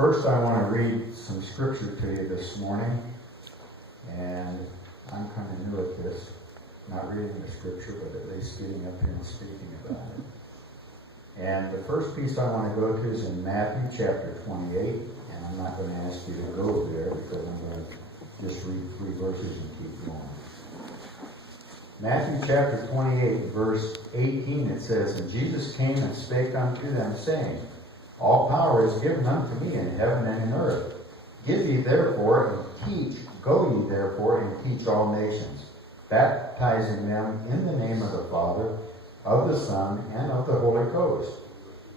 First, I want to read some scripture to you this morning, and I'm kind of new at this, not reading the scripture, but at least getting up here and speaking about it. And the first piece I want to go to is in Matthew chapter 28, and I'm not going to ask you to go there because I'm going to just read 3 verses and keep going. Matthew chapter 28, verse 18, it says, "And Jesus came and spake unto them, saying, All power is given unto me in heaven and in earth. Give ye therefore and teach, go ye therefore and teach all nations, baptizing them in the name of the Father, of the Son, and of the Holy Ghost,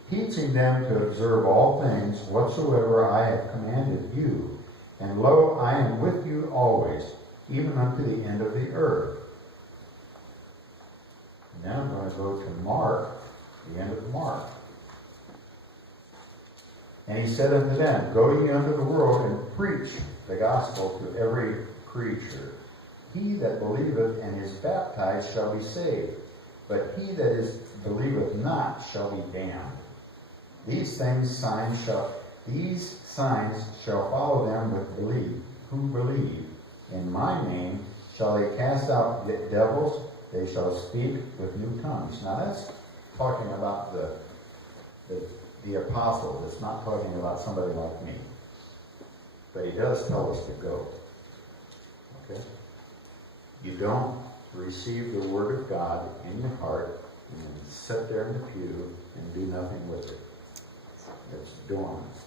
teaching them to observe all things whatsoever I have commanded you. And lo, I am with you always, even unto the end of the earth." And then I'm going to go to Mark, the end of Mark. "And he said unto them, Go ye unto the world, and preach the gospel to every creature. He that believeth and is baptized shall be saved, but he that believeth not shall be damned. These signs shall follow them who believe. In my name shall they cast out devils, they shall speak with new tongues." Now that's talking about the apostles. It's not talking about somebody like me. But he does tell us to go. Okay? You don't receive the Word of God in your heart and sit there in the pew and do nothing with it. It's dormant.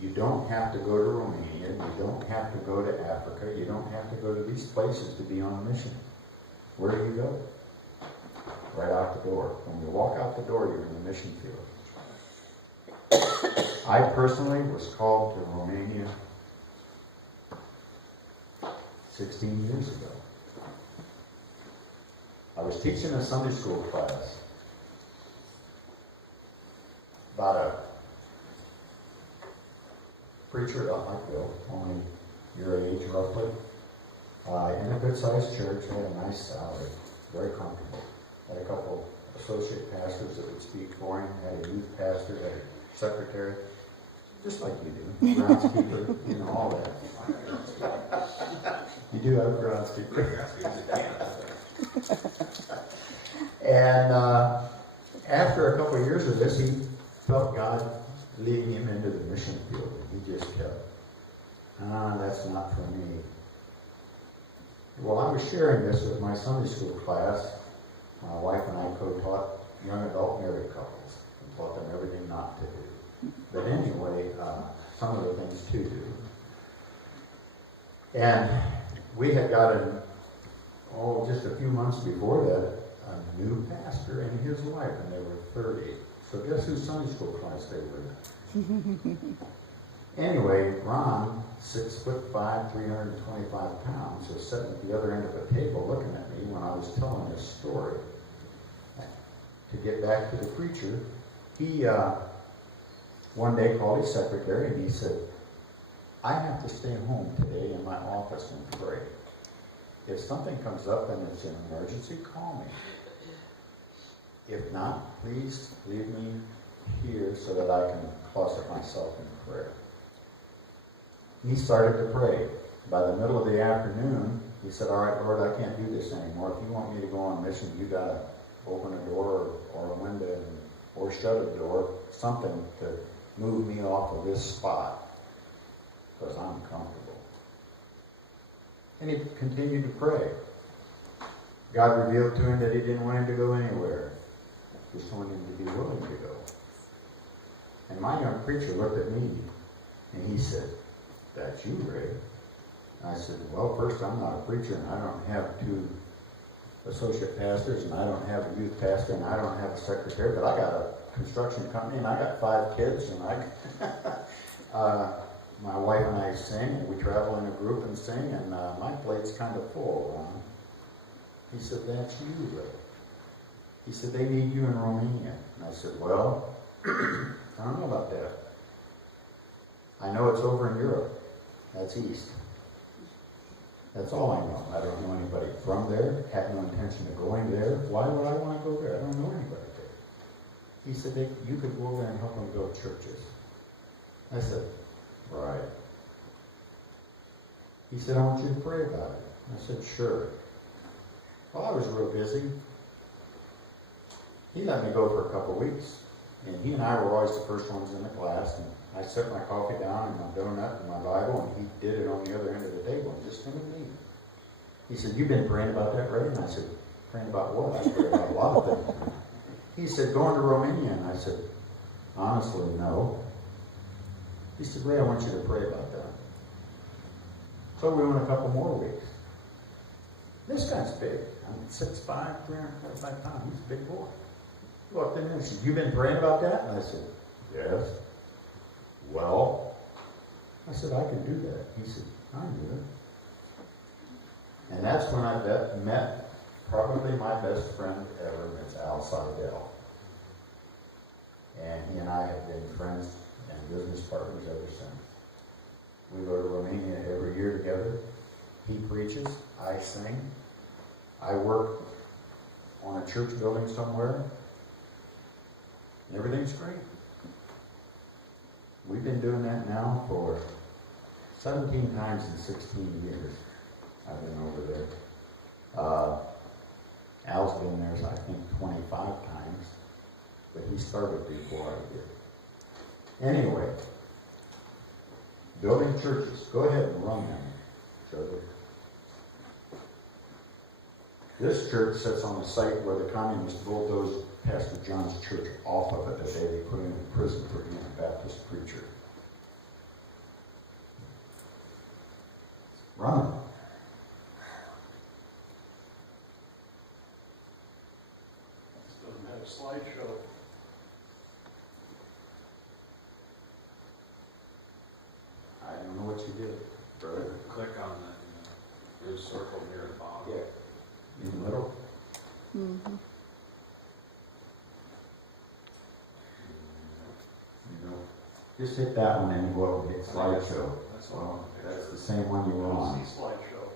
You don't have to go to Romania. You don't have to go to Africa. You don't have to go to these places to be on mission. Where do you go? Right out the door. When you walk out the door, you're in the mission field. I personally was called to Romania 16 years ago. I was teaching a Sunday school class about a preacher about like Bill, only your age roughly, in a good-sized church, had a nice salary, very comfortable. Had a couple associate pastors that would speak for him, had a youth pastor, had a secretary, just like you do, groundskeeper, all that. You do have a groundskeeper. And after a couple of years of this, he felt God leading him into the mission field. And he just kept, that's not for me. Well, I was sharing this with my Sunday school class. My wife and I co-taught young adult married couples and taught them everything not to do. But anyway, some of the things to do. And we had gotten, just a few months before that, a new pastor and his wife, and they were 30. So guess whose Sunday school class they were in? Anyway, Ron, 6'5", 325 pounds, was sitting at the other end of the table looking at me when I was telling this story. To get back to the preacher, he one day called his secretary and he said, "I have to stay home today in my office and pray. If something comes up and it's an emergency, call me. If not, please leave me here so that I can closet myself in prayer." He started to pray. By the middle of the afternoon, he said, "All right, Lord, I can't do this anymore. If you want me to go on mission, you got to open a door or a window or shut a door, something to move me off of this spot because I'm comfortable." And he continued to pray. God revealed to him that he didn't want him to go anywhere. He just wanted him to be willing to go. And my young preacher looked at me and he said, "That's you, Ray." I said, "Well, first, I'm not a preacher and I don't have 2 associate pastors and I don't have a youth pastor and I don't have a secretary, but I got a construction company and I got 5 kids and my wife and I sing and we travel in a group and sing and my plate's kind of full, Ron." He said, "That's you, Ray." He said, "They need you in Romania." And I said, "Well, I don't know about that. I know it's over in Europe. That's east. That's all I know. I don't know anybody from there, have no intention of going there. Why would I want to go there? I don't know anybody there." He said, "You could go over there and help them build churches." I said, right. He said, I want you to pray about it. I said, sure. Well, I was real busy. He let me go for a couple of weeks. And he and I were always the first ones in the class. And I set my coffee down and my donut and my Bible, and he did it on the other end of the table, and just him and me. He said, you've been praying about that, Ray? And I said, praying about what? I prayed about a lot of things. He said, going to Romania. And I said, honestly, no. He said, Ray, I want you to pray about that. So we went a couple more weeks. This guy's big. I'm 6'5", 345 pounds. He's a big boy. He walked in there and said, you been praying about that? And I said, yes. Well, I said, I can do that. He said, I do it. And that's when I met probably my best friend ever, and it's Al Seidel. And he and I have been friends and business partners ever since. We go to Romania every year together. He preaches, I sing. I work on a church building somewhere. And everything's great. We've been doing that now for 17 times in 16 years. I've been over there. Al's been there, I think, 25 times, but he started before I did. Anyway, building churches. Go ahead and run them, Joseph. This church sits on a site where the communists bulldozed Pastor John's church off of it the day they put him in prison for being a Baptist preacher. Run them. A slideshow. I don't know what you did, brother. Click on the blue circle near the bottom. Yeah. In the middle. Mm-hmm. You know, just hit that one and you will hit slideshow. That's Well, that's the same one you were on. See slideshow.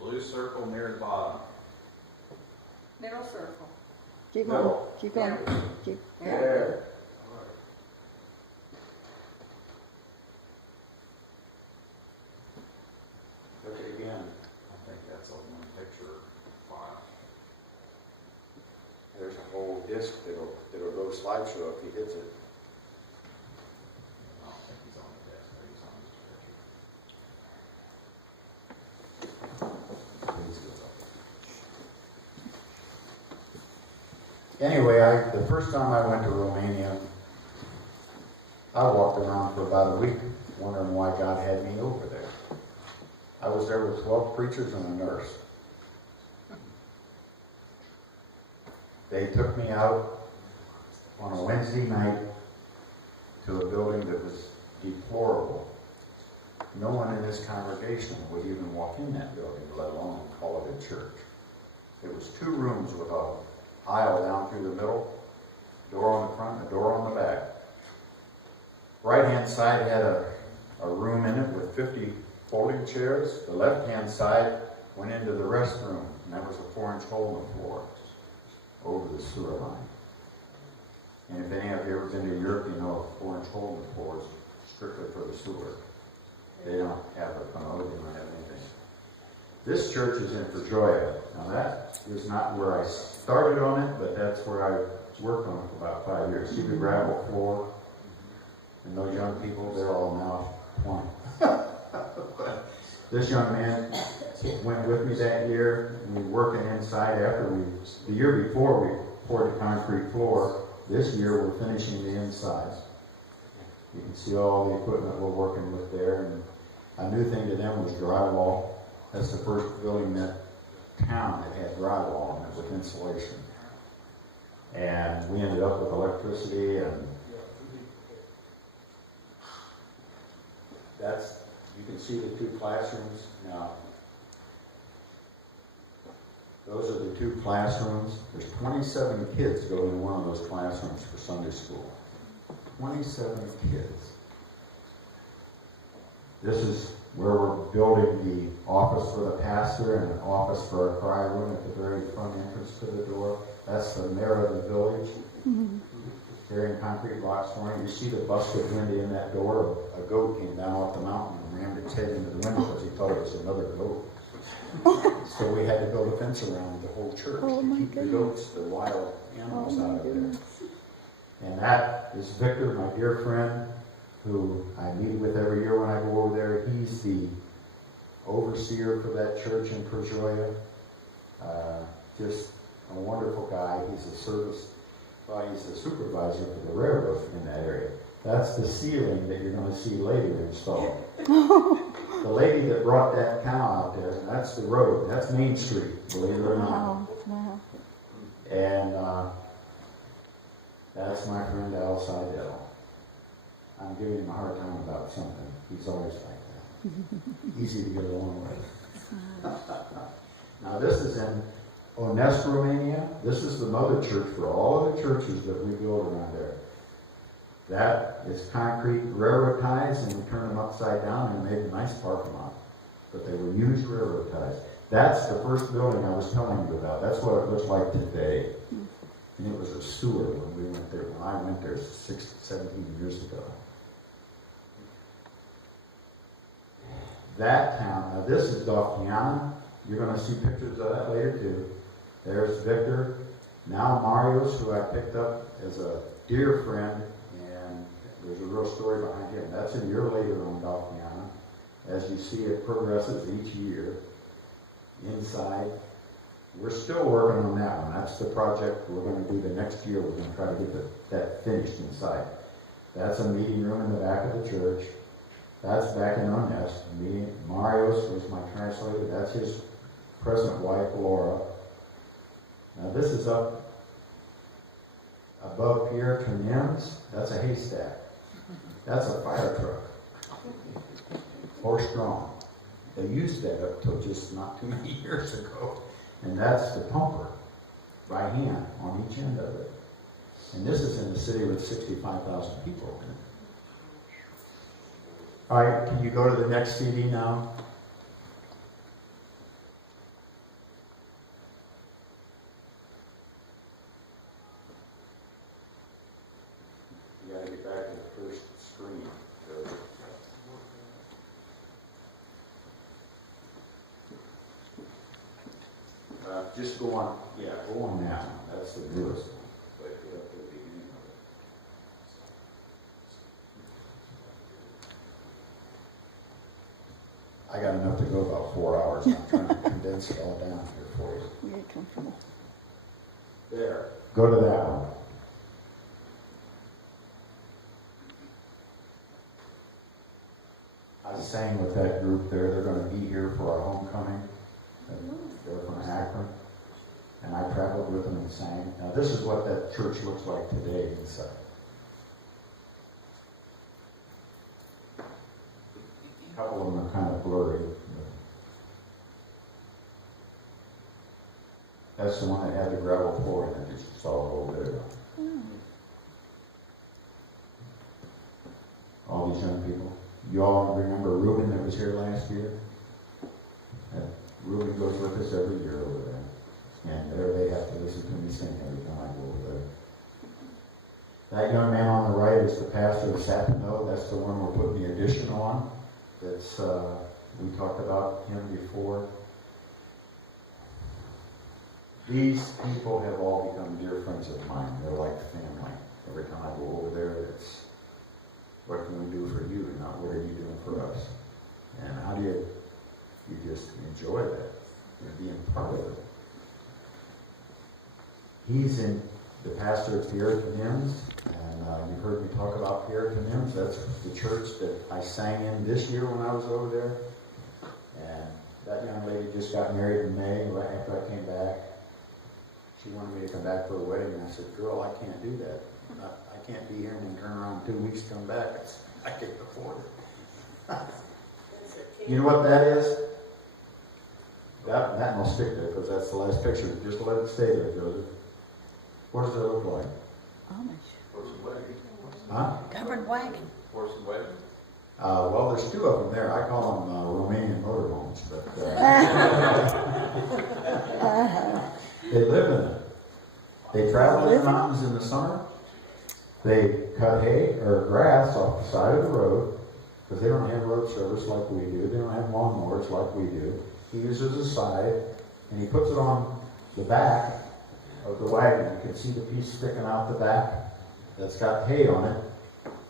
Blue circle near the bottom. Middle circle. Keep going. No. Keep going. Keep. There. Look at it again. I think that's a one picture file. There's a whole disc that'll go slideshow if he hits it. I don't think he's on the desk, but he's on his picture. Anyway, the first time I went to Romania, I walked around for about a week wondering why God had me over there. I was there with 12 preachers and a nurse. They took me out on a Wednesday night to a building that was deplorable. No one in this congregation would even walk in that building, let alone call it a church. It was 2 rooms with a aisle down through the middle, door on the front and a door on the back. Right-hand side had a room in it with 50 folding chairs. The left-hand side went into the restroom, and there was a 4-inch hole in the floor over the sewer line. And if any of you ever been to Europe, you know a 4-inch hole in the floor is strictly for the sewer. They don't have a commode, they don't have anything. This church is in Verjoya. Now that is not where I started on it, but that's where I worked on it for about 5 years. See the gravel floor? And those young people, they're all now 20. This young man went with me that year. We were working inside the year before we poured the concrete floor. This year we're finishing the insides. You can see all the equipment we're working with there. And a new thing to them was drywall. That's the first building in that town that had drywall in it with insulation. And we ended up with electricity, and you can see the 2 classrooms. Now, those are the 2 classrooms. There's 27 kids go in one of those classrooms for Sunday school. 27 kids. This is where we're building the office for the pastor and an office for a cry room at the very front entrance to the door. That's the mayor of the village. Here in concrete blocks for him. You see the busted window in that door. A goat came down off the mountain and rammed its head into the window because he thought it was another goat. So we had to build a fence around the whole church Oh, to my keep the goodness. goats, the wild animals Oh, out my of there. goodness. And that is Victor, my dear friend, who I meet with every year when I go over there. He's the overseer for that church in Perjoya. Just a wonderful guy. He's a he's a supervisor for the railroad in that area. That's the ceiling that you're going to see later installed. The lady that brought that cow out there, that's the road. That's Main Street, believe it or not. Wow, wow. And that's my friend Al Seidel. I'm giving him a hard time about something. He's always like that. Easy to get along with. Now this is in Onest, Romania. This is the mother church for all of the churches that we build around there. That is concrete railroad ties, and we turned them upside down and made a nice parking lot. But they were used railroad ties. That's the first building I was telling you about. That's what it looks like today. And it was a sewer when we went there. When I went there 17 years ago. That town, now this is Dofkiana. You're going to see pictures of that later too. There's Victor. Now Marius, who I picked up as a dear friend, and there's a real story behind him. That's a year later on Dofkiana. As you see, it progresses each year. Inside, we're still working on that one. That's the project we're going to do the next year. We're going to try to get that finished inside. That's a meeting room in the back of the church. That's back in Onest. Marius was my translator. That's his present wife, Laura. Now this is up above Pierre Canim's. That's a haystack. That's a fire truck. Horse-drawn. They used that up till just not too many years ago. And that's the pumper by hand on each end of it. And this is in a city with 65,000 people in it. All right, can you go to the next CD now? You gotta get back to the first screen. Just go on, go on now. That's the newest one. But get up to the beginning of it. I got enough to go about 4 hours. I'm trying to condense it all down here for you. Get comfortable. There. Go to that one. I sang with that group there. They're going to be here for our homecoming. They're from Akron. And I traveled with them and sang. Now this is what that church looks like today inside. A couple of them are kind of blurry. That's the one that had the gravel floor in it that you saw over there. All these young people. You all remember Ruben that was here last year? Ruben goes with us every year over there. And there they have to listen to me sing every time I go over there. That young man on the right is the pastor of Sapino. That's the one we're putting the addition on. That's we talked about him before. These people have all become dear friends of mine. They're like family. Every time I go over there, it's what can we do for you, and not what are you doing for us? And how do you just enjoy that? You're being part of it. He's in the pastor of Pierre Canim's, and you heard me talk about Pierre Canim's. That's the church that I sang in this year when I was over there. And that young lady just got married in May, right after I came back. She wanted me to come back for a wedding, and I said, girl, I can't do that. I can't be here and then turn around in 2 weeks to come back. I can't afford it. You know what that is? That will stick there because that's the last picture. Just let it stay there, Joseph. What does that look like? Amish. Horse and wagon. Huh? Covered wagon. Horse and wagon. Well, there's two of them there. I call them Romanian motorhomes, but they live in it. They travel in the mountains in the summer, They cut hay or grass off the side of the road, because they don't have road service like we do. They don't have lawnmowers like we do. He uses a scythe, and he puts it on the back of the wagon. You can see the piece sticking out the back that's got hay on it,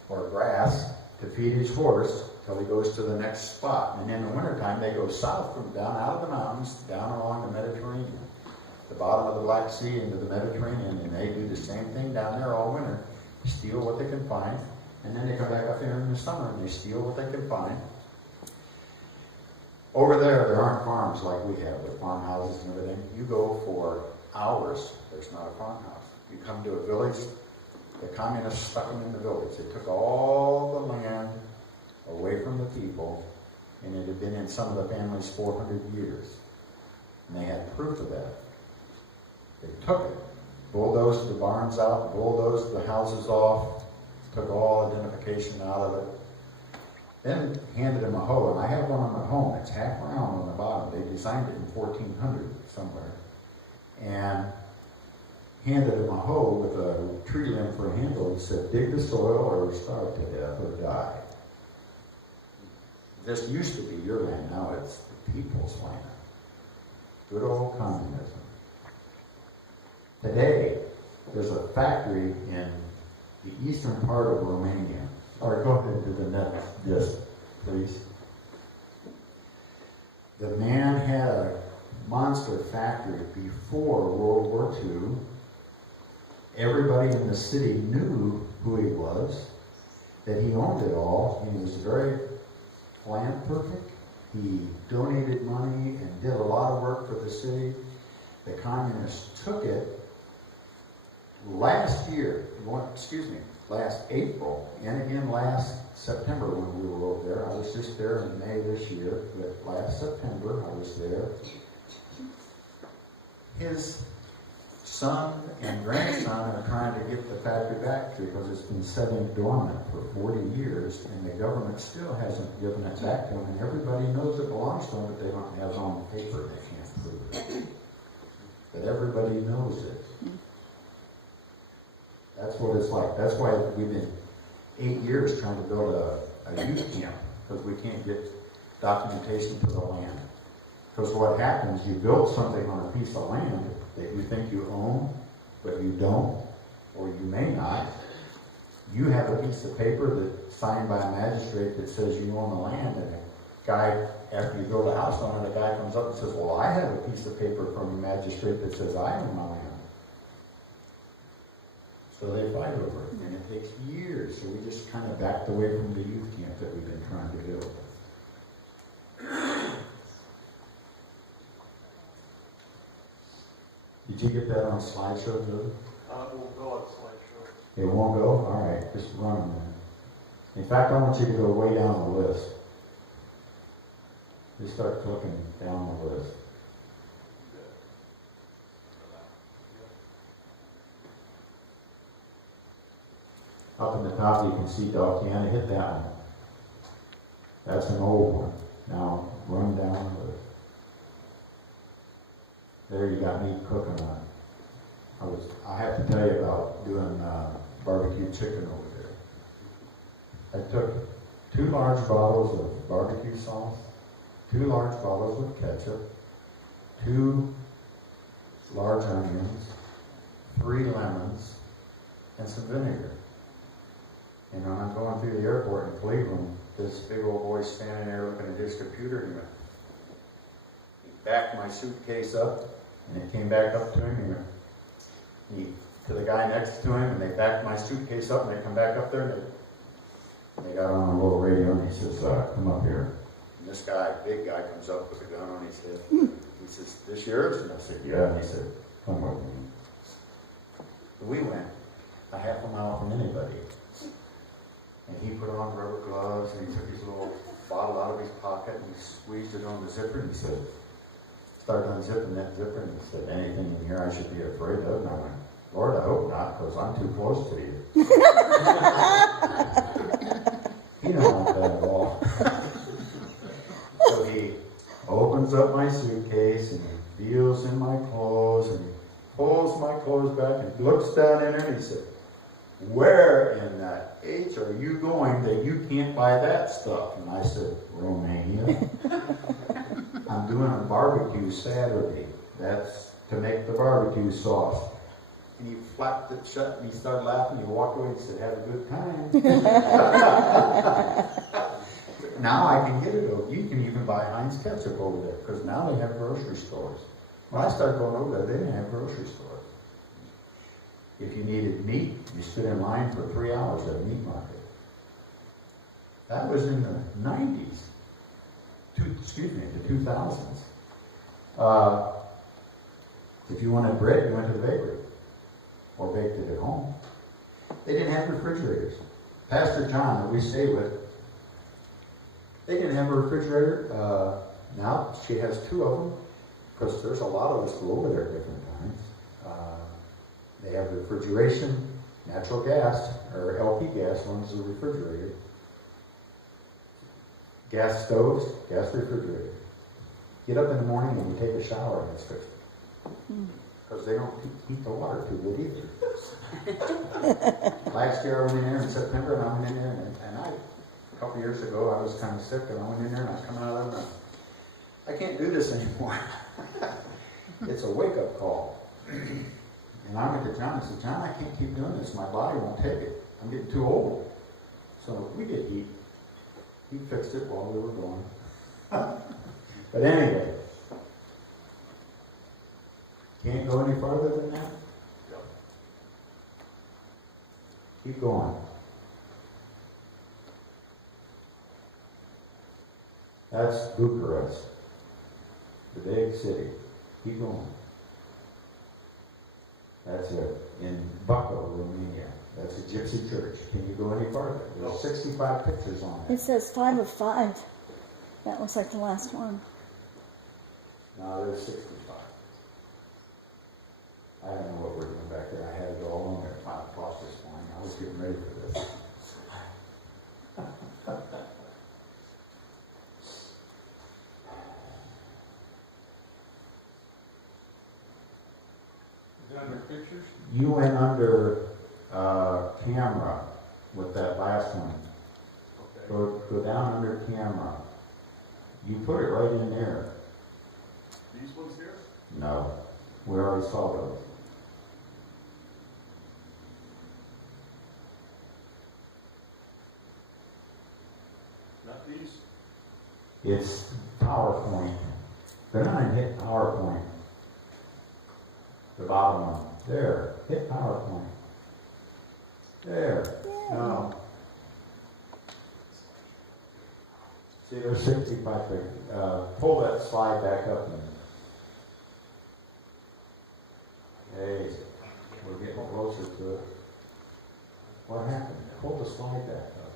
or grass, to feed his horse till he goes to the next spot. And in the wintertime, they go south from down out of the mountains, down along the Mediterranean, the bottom of the Black Sea into the Mediterranean, and they do the same thing down there all winter. Steal what they can find, and then they come back up here in the summer and they steal what they can find. Over there aren't farms like we have with farmhouses and everything. You go for hours, there's not a farmhouse. You come to a village, the communists stuck them in the village. They took all the land away from the people, and it had been in some of the families 400 years. And they had proof of that. They took it, bulldozed the barns out, bulldozed the houses off, took all identification out of it, then handed him a hoe. And I have one on my home. It's half round on the bottom. They designed it in 1400 somewhere. And handed him a hoe with a tree limb for a handle. He said, dig the soil or starve to death or die. This used to be your land. Now it's the people's land. Good old communism. Today, there's a factory in the eastern part of Romania. All right, go ahead to the next disc, please. The man had a monster factory before World War II. Everybody in the city knew who he was, that he owned it all. He was very philanthropic. He donated money and did a lot of work for the city. The communists took it last April, and again last September when we were over there. I was just there in May this year, but last September I was there. His son and grandson are trying to get the factory back because it's been sitting dormant for 40 years, and the government still hasn't given it back to them, and everybody knows it belongs to them, but they don't have it on paper. They can't prove it. But everybody knows it. That's what it's like. That's why we've been 8 years trying to build a youth camp, because we can't get documentation to the land. Because what happens, you build something on a piece of land that you think you own, but you don't, or you may not. You have a piece of paper that's signed by a magistrate that says you own the land, and a guy, after you build a house on it, a guy comes up and says, well, I have a piece of paper from a magistrate that says I own my land. So they fight over it, and it takes years. So we just kind of backed away from the youth camp that we've been trying to build. Did you get that on slideshow, Joe? It won't go on slideshow. It won't go? All right, just run them then. In fact, I want you to go way down the list. Just start clicking down the list. Up in the top, you can see Dalkiana. Hit that one. That's an old one. Now, run down the list. There you got me cooking on it. I have to tell you about doing barbecue chicken over there. I took 2 large bottles of barbecue sauce, 2 large bottles of ketchup, 2 large onions, 3 lemons, and some vinegar. And when I'm going through the airport in Cleveland, this big old boy standing there looking at his computer, and he backed my suitcase up, and it came back up to him, and to the guy next to him, and they backed my suitcase up, and they come back up there, and they got on a little radio, and he says, come up here. And this guy, big guy, comes up with a gun on his head. He says, this yours? And I said, yeah. And he said, come with me. And we went a half a mile from anybody. And he put on rubber gloves, and he took his little bottle out of his pocket, and he squeezed it on the zipper, and he said, started unzipping that zipper, and he said, anything in here I should be afraid of? And I went, Lord, I hope not, because I'm too close to you. He don't want that at all. So he opens up my suitcase, and he feels in my clothes, and he pulls my clothes back, and looks down in there, and he said, where in the H are you going that you can't buy that stuff? And I said, Romania. I'm doing a barbecue Saturday. That's to make the barbecue sauce. And he flapped it shut and he started laughing. He walked away and said, have a good time. Now I can get it over. You can even buy Heinz ketchup over there because now they have grocery stores. When I started going over there, they didn't have grocery stores. If you needed meat, you stood in line for 3 hours at a meat market. That was in the 90s. The 2000s. If you wanted bread, you went to the bakery or baked it at home. They didn't have refrigerators. Pastor John, that we stay with, they didn't have a refrigerator. Now she has 2 of them because there's a lot of us go over there at different times. They have refrigeration, natural gas, or LP gas runs the refrigerator. Gas stoves, gas refrigerator. Get up in the morning and you take a shower and it's fixed. Because they don't heat the water too good either. Last year I went in there in September and I went in there and a couple years ago I was kind of sick and I went in there and I come out of it. I can't do this anymore. It's a wake-up call. And I went to John and said, John, I can't keep doing this. My body won't take it. I'm getting too old. So we did heat. He fixed it while we were going. But anyway, can't go any farther than that? Yep. Keep going. That's Bucharest, the big city. Keep going. That's it. In Bucko, Romania. That's a gypsy church. Can you go any farther? There's 65 pictures on It it. says 5 of 5. That looks like the last one. No, there's 65. I don't know what we're doing back there. I had it all on there at 5 o'clock this morning. I was getting ready for this. Is that under pictures? You went under camera with that last one. Okay. Go down under camera. You put it right in there. These ones here? No, we already saw those. Not these? It's PowerPoint. They're not hit PowerPoint. The bottom one. There. Hit PowerPoint. There. No. See, there's 65 pictures. Pull that slide back up. Hey, we're getting closer to it. What happened? Pull the slide back up.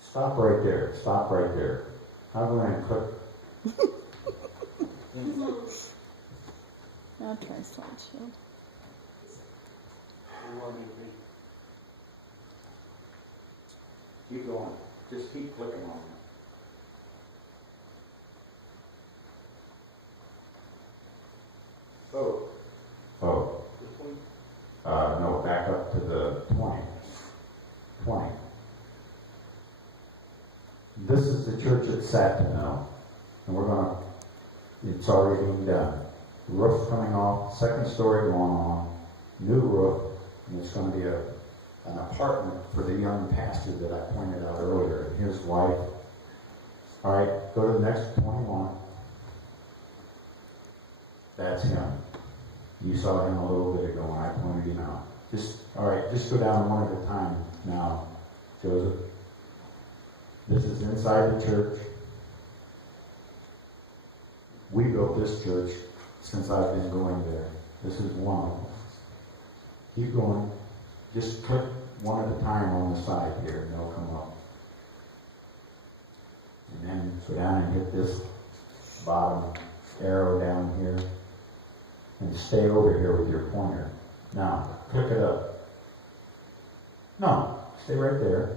Stop right there. Stop right there. I'm going to click. Now try slideshow. Where you want me to be? Keep going. Just keep clicking on it. Oh. Oh. This one? No, back up to the 20. 20. This is the church at Satino. And we're going to, it's already being done. The roof's coming off, second story going on, new roof, and it's going to be an apartment for the young pastor that I pointed out earlier, and his wife. All right, go to the next 21. That's him. You saw him a little bit ago when I pointed him out. All right, just go down one at a time now, Joseph. This is inside the church. We built this church since I've been going there. This is one of them. Keep going. Just click one at a time on the side here and they'll come up. And then go down and hit this bottom arrow down here. And stay over here with your pointer. Now, click it up. No, stay right there.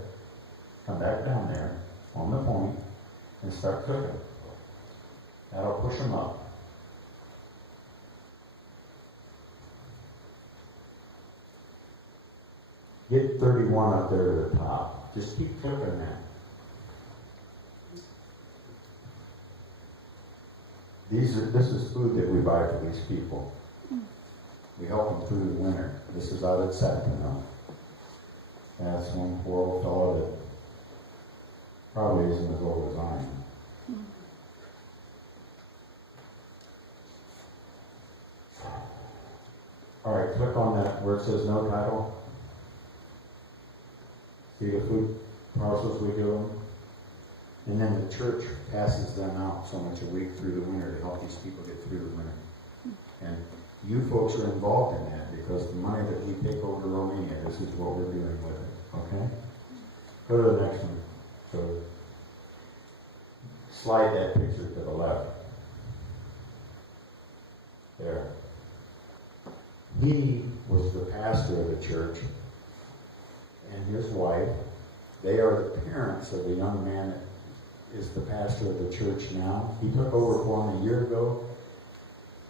Come back down there on the point and start clicking. That'll push them up. Get 31 up there to the top. Just keep clicking that. This is food that we buy for these people. We help them through the winter. This is out at Sacramento. That's one poor old fellow that probably isn't as old as I am. All right, click on that where it says no title. See the food parcels we give them? And then the church passes them out so much a week through the winter to help these people get through the winter. And you folks are involved in that because the money that we take over to Romania, this is what we're doing with it, okay? Go to the next one. So slide that picture to the left. There. He was the pastor of the church, and his wife, they are the parents of the young man that is the pastor of the church now. He took over for him a year ago.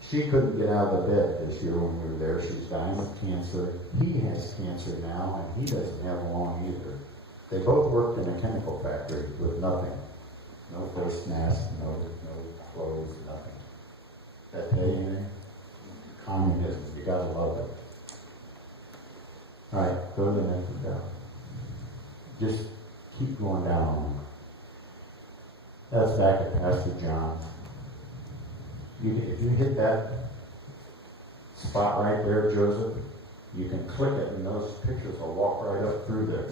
She couldn't get out of the bed this year when we were there. She's dying of cancer. He has cancer now, and he doesn't have long either. They both worked in a chemical factory with nothing. No face mask, no clothes, nothing. That tell you anything? Communism, you gotta love it. All right, go to the next one down. Just keep going down. That's back at Pastor John. If you hit that spot right there, Joseph, you can click it and those pictures will walk right up through there.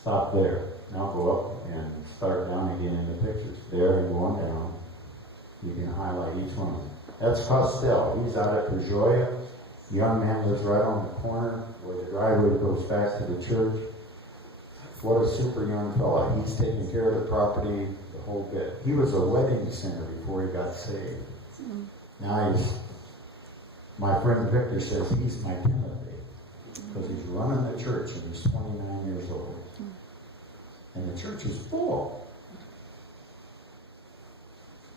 Stop there. Now go up and start down again in the pictures. There and going down. You can highlight each one. That's Costel. He's out at Pejoya. The young man lives right on the corner where the driveway goes back to the church. What a super young fella. He's taking care of the property the whole bit. He was a wedding singer before he got saved. Now my friend Victor says he's my Timothy because he's running the church and he's 29 years old. And the church is full.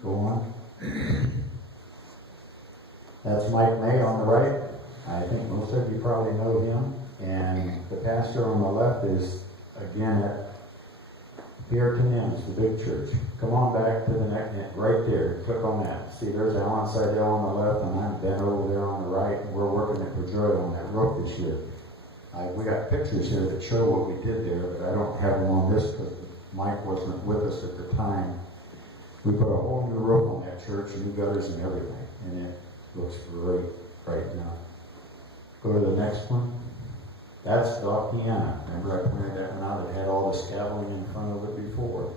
Go on. That's Mike May on the right. I think most of you probably know him. And the pastor on the left is, again, at Pierre Canins, the big church. Come on back to the next, right there. Click on that. See, there's Alan Seidel on the left, and I'm Ben over there on the right. And we're working at Pedroia on that roof this year. We got pictures here that show what we did there, but I don't have them on this because Mike wasn't with us at the time. We put a whole new roof on that church, new gutters and everything, and it looks great right now. Go to the next one. That's the piano. Remember I pointed that one out? It had all the scaffolding in front of it before.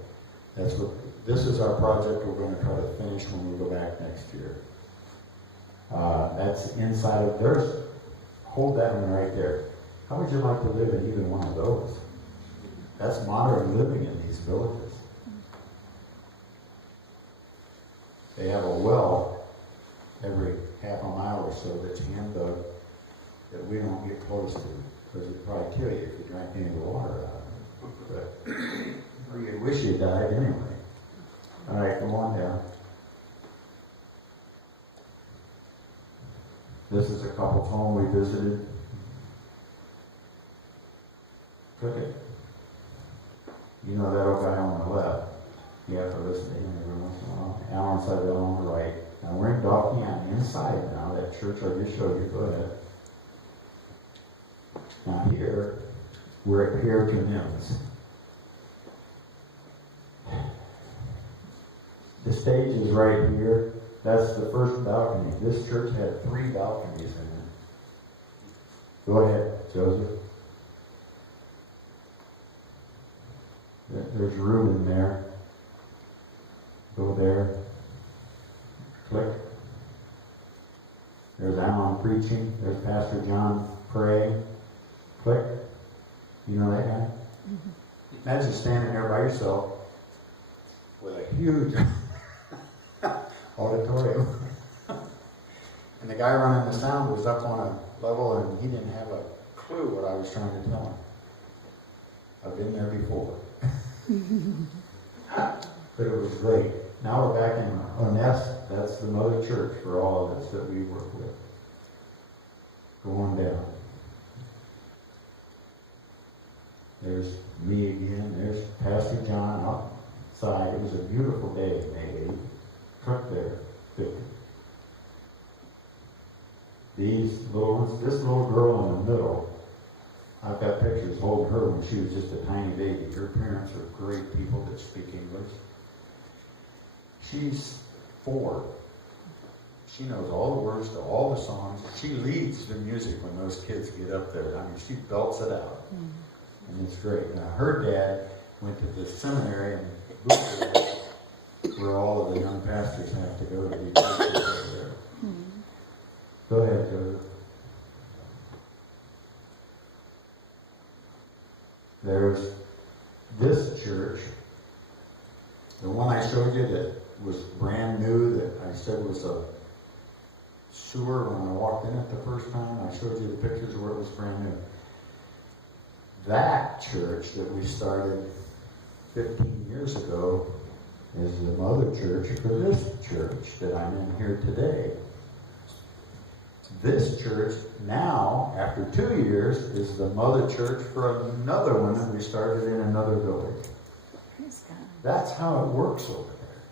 This is our project we're going to try to finish when we go back next year. That's inside of theirs. Hold that one right there. How would you like to live in either one of those? That's modern living in these villages. They have a well every half a mile or so that's hand dug that we don't get close to because it'd probably kill you if you drank any of the water out of it. But, or you'd wish you died anyway. All right, go on down. This is a couple's home we visited. Click it. You know that old guy on the left. You have to listen to him every once in a while. Alan Seidel on the right. Now we're in Dauphin, inside now, that church I just showed you. Go ahead. Now here, we're at Pierre Canins. The stage is right here. That's the first balcony. This church had 3 balconies in it. Go ahead, Joseph. There's room in there. Go there. Click. There's Alan preaching. There's Pastor John praying. Click. You know that guy? Mm-hmm. Imagine standing there by yourself with a huge auditorium. And the guy running the sound was up on a level and he didn't have a clue what I was trying to tell him. I've been there before. But it was great. Now we're back in Onest. That's the mother church for all of us that we work with. Go on down. There's me again. There's Pastor John outside. It was a beautiful day, May 8th. Truck there, 50. These little ones, this little girl in the middle, I've got pictures holding her when she was just a tiny baby. Her parents are great people that speak English. She's 4. She knows all the words to all the songs. She leads the music when those kids get up there. I mean, she belts it out. And it's great. Now, her dad went to the seminary in Bucharest, where all of the young pastors have to go to be teachers over there. Go ahead, Joseph. There's this church, the one I showed you that was brand new, that I said was a sewer when I walked in it the first time. I showed you the pictures where it was brand new. That church that we started 15 years ago is the mother church for this church that I'm in here today. This church now, after 2 years, is the mother church for another one that we started in another village. Praise God. That's how it works over there.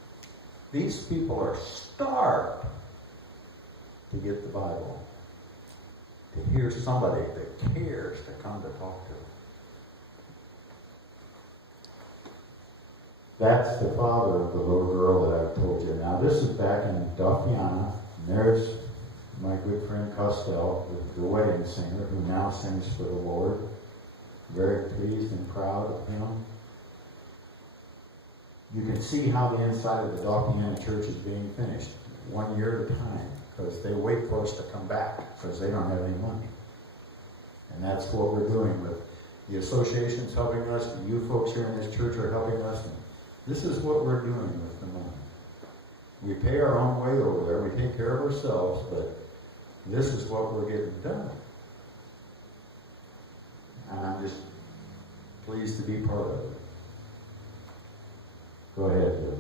These people are starved to get the Bible, to hear somebody that cares to come to talk to them. That's the father of the little girl that I told you. Now, this is back in Dauphiana. And there's my good friend Costello, the wedding singer, who now sings for the Lord. Very pleased and proud of him. You can see how the inside of the Dauphiana church is being finished, 1 year at a time, because they wait for us to come back, because they don't have any money. And that's what we're doing with the associations helping us, you folks here in this church are helping us. And this is what we're doing with the money. We pay our own way over there, we take care of ourselves, but this is what we're getting done. And I'm just pleased to be part of it. Go ahead, Joseph.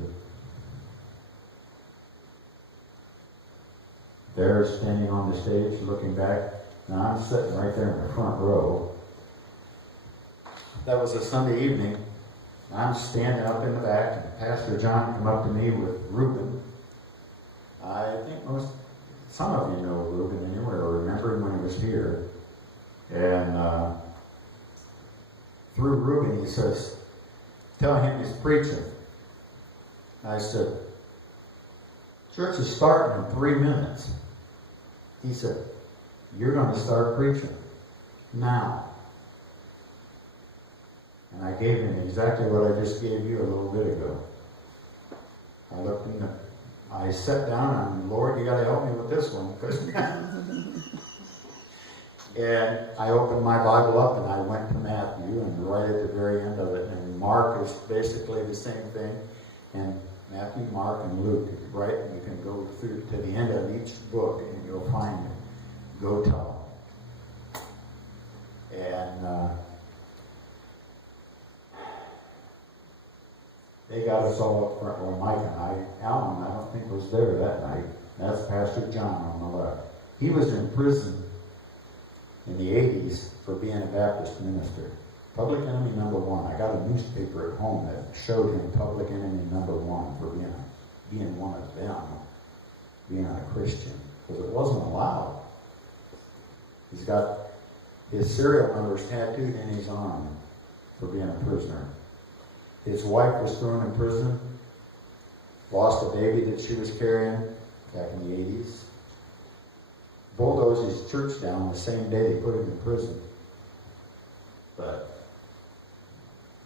There, standing on the stage, looking back. Now, I'm sitting right there in the front row. That was a Sunday evening. I'm standing up in the back, and Pastor John came up to me with Reuben. I think some of you know Reuben anyway, or remember him when he was here. And through Reuben, he says, tell him he's preaching. I said, church is starting in 3 minutes. He said, you're going to start preaching now. And I gave him exactly what I just gave you a little bit ago. I sat down and, Lord, you got to help me with this one. And I opened my Bible up and I went to Matthew, and right at the very end of it, and Mark is basically the same thing. And Matthew, Mark, and Luke, right? And you can go through to the end of each book and you'll find it. Go tell them. And they got us all up front. Well, Mike and I, Alan, I don't think was there that night. That's Pastor John on the left. He was in prison in the 80s for being a Baptist minister. Public enemy number 1. I got a newspaper at home that showed him public enemy number 1 for being one of them, being a Christian, because it wasn't allowed. He's got his serial numbers tattooed in his arm for being a prisoner. His wife was thrown in prison, lost a baby that she was carrying back in the 80s. Bulldozed his church down the same day they put him in prison. But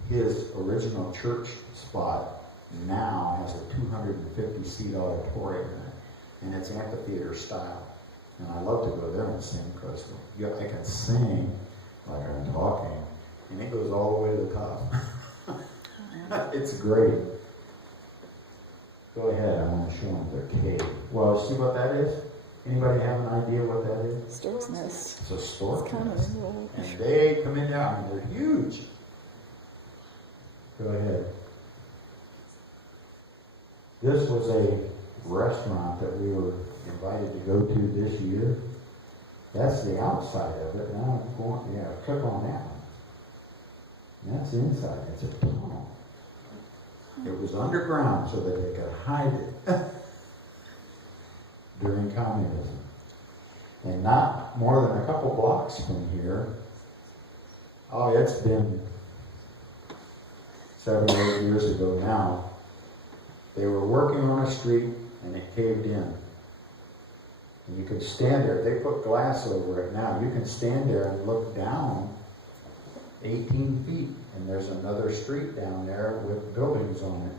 his original church spot now has a 250-seat auditorium in it, and it's amphitheater style. And I love to go there and sing, because I can sing like I'm talking, and it goes all the way to the top. It's great. Go ahead, I want to show them their cave. Well, see what that is? Anybody have an idea what that is? Stork's nest. It's a stork It's kind nest. of old. And they come in there, I mean, they're huge. Go ahead. This was a restaurant that we were invited to go to this year. That's the outside of it. Now I'm going, click on that one. And that's inside, it's a tunnel. It was underground so that they could hide it during communism. And not more than a couple blocks from here, oh, it's been 7 or 8 years ago now, they were working on a street and it caved in. And you could stand there, they put glass over it now, you can stand there and look down 18 feet, and there's another street down there with buildings on it.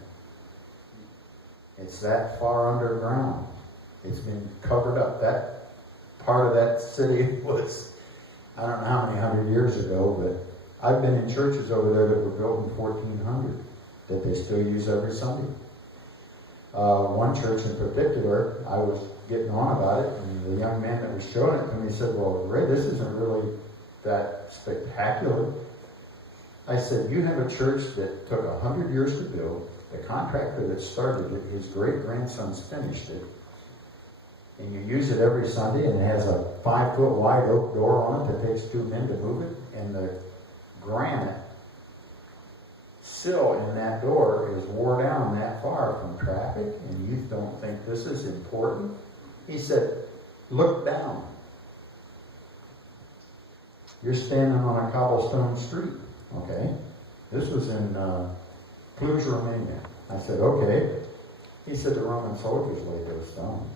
It's that far underground. It's been covered up. That part of that city was, I don't know how many hundred years ago, but I've been in churches over there that were built in 1400 that they still use every Sunday. One church in particular, I was getting on about it, and the young man that was showing it to me said, well, Ray, this isn't really that spectacular. I said, you have a church that took 100 years to build, the contractor that started it, his great-grandsons finished it, and you use it every Sunday, and it has a 5-foot wide oak door on it that takes 2 men to move it, and the granite sill in that door is wore down that far from traffic, and you don't think this is important? He said, look down. You're standing on a cobblestone street, okay? This was in Cluj, Romania. I said, okay. He said, the Roman soldiers laid those stones.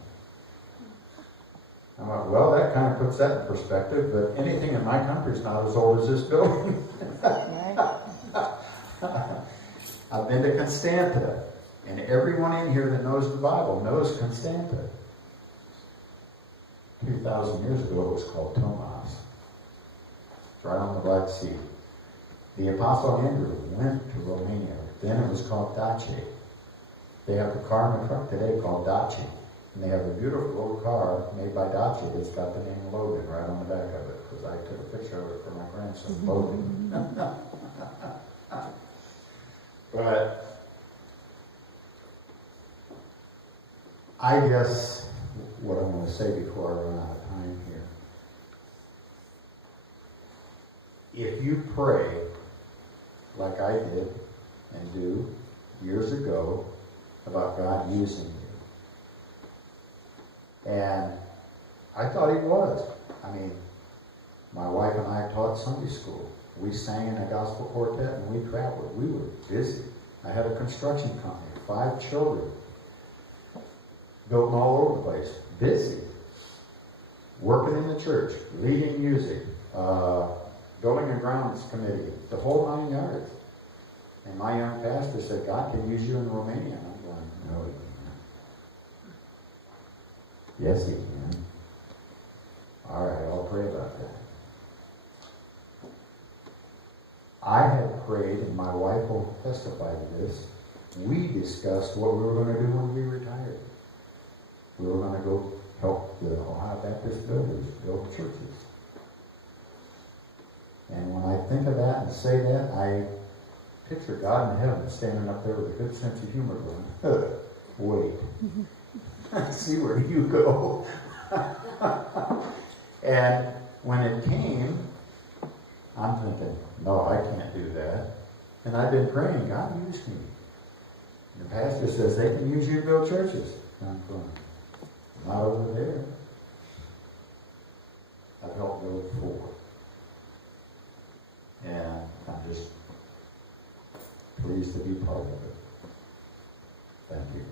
I went, well, that kind of puts that in perspective, but anything in my country is not as old as this building. I've been to Constanta, and everyone in here that knows the Bible knows Constanta. 2,000 years ago, it was called Tomas. It's right on the Black Sea. The Apostle Andrew went to Romania. Then it was called Dacia. They have a car and a truck today called Dacia. And they have a beautiful old car made by Dacia that's got the name Logan right on the back of it, because I took a picture of it for my grandson, Logan. But I guess what I want to say before I run out of time here, if you pray like I did and do years ago about God using you, and I thought He was. I mean, my wife and I taught Sunday school. We sang in a gospel quartet and we traveled. We were busy. I had a construction company, 5 children, built all over the place, busy, working in the church, leading music, building a grounds committee, the whole 9 yards. And my young pastor said, God can use you in Romania. And I'm going, no, He can't. Yes, He can. All right, I'll pray about that. I had prayed, and my wife will testify to this, we discussed what we were going to do when we retired. We were going to go help the Ohio Baptist builders build churches. And when I think of that and say that, I picture God in heaven standing up there with a good sense of humor going, wait, I see where you go. And when it came, I'm thinking, no, I can't do that. And I've been praying, God use me. And the pastor says, they can use you to build churches. And I'm going, not over there. I've helped build 4. And I'm just pleased to be part of it. Thank you.